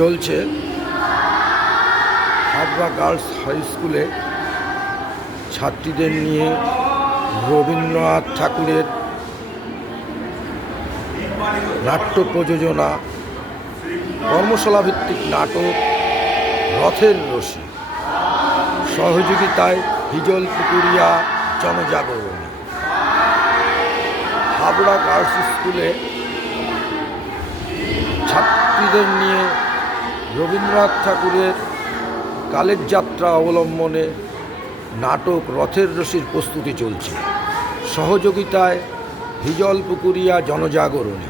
চলছে Habra girls high স্কুলে ছাত্রীদের নিয়ে রবীন্দ্রনাথ ঠাকুরের নাট্য প্রযোজনা কর্মশালা ভিত্তিক নাটক রথের রশি, সহযোগিতায় হিজল পুকুরিয়া জনজাগরণী। হাবড়া গার্লস স্কুলে ছাত্রীদের নিয়ে রবীন্দ্রনাথ ঠাকুরের কালের যাত্রা অবলম্বনে নাটক রথের রশির প্রস্তুতি চলছে, সহযোগিতায় হিজল পুকুরিয়া জনজাগরণী।